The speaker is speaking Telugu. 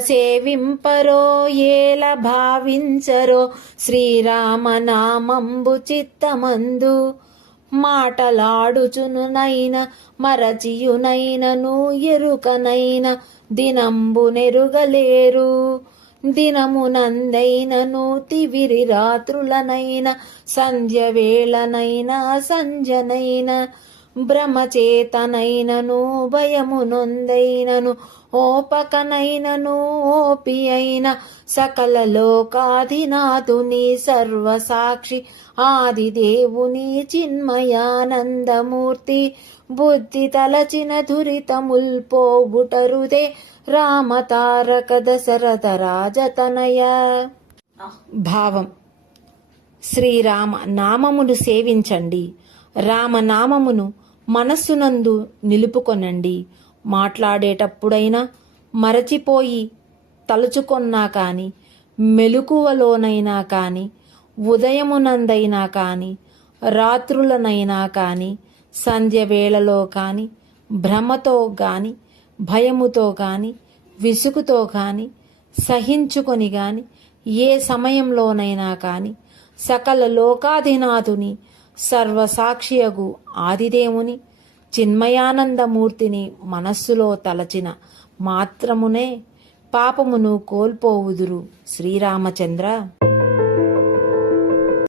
సేవింపరో ఏల భావించరో శ్రీరామనామంబు చిత్తమందు. మాటలాడుచునునైన మరచియునైనను ఎరుకనైన దినంబు నెరుగలేరు. దినమునందైనను తివిరి రాత్రులనైన సంధ్య వేళనైన సంజనైన భ్రమచేతనైనను భయమునొందైనను ఓపకనైనను ఓపి అయిన సకల లోకాధినాథుని సర్వసాక్షి ఆదిదేవుని చిన్మయానందమూర్తి బుద్ధి తలచిన దురితముల్పోగుటరుదే రామతారక దశరథ రాజతనయ. భావం: శ్రీరామ నామమును సేవించండి. రామనామమును మనస్సునందు నిలుపుకొనండి. మాట్లాడేటప్పుడైనా మరచిపోయి తలుచుకొన్నా కాని, మెలకువలోనైనా కాని, ఉదయమునందైనా కాని, రాత్రులనైనా కాని, సంధ్య వేళలో కాని, భ్రమతో గాని, భయముతో గాని, విసుగుతో గాని, సహించుకొని గాని, ఏ సమయంలోనైనా కాని సకల లోకాధినాథుని సర్వసాక్షియగు ఆదిదేవుని చిన్మయానందమూర్తిని మనస్సులో తలచిన మాత్రమునే పాపమును కోల్పోవుదురు శ్రీరామచంద్ర.